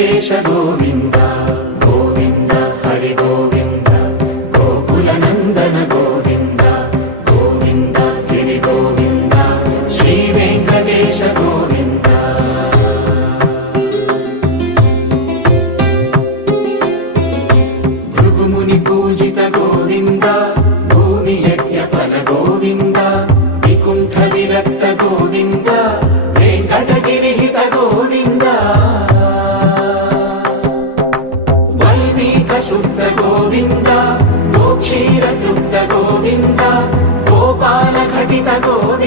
వెంకటేశ గోవింద గోవింద హరి గోవింద గోకుల నందన గోవింద గోవింద గిరి గోవింద శ్రీ వెంకటేశ గోవింద భృగుముని పూజిత గోవింద భూమి యజ్ఞ ఫల గోవింద వికుంఠ విరక్త గోవింద వెంకటగిరిహిత గోవింద వల్మీక శుద్ధ గోవింద గోక్షీర తృప్త గోవింద గోపాల ఘటిత గోవింద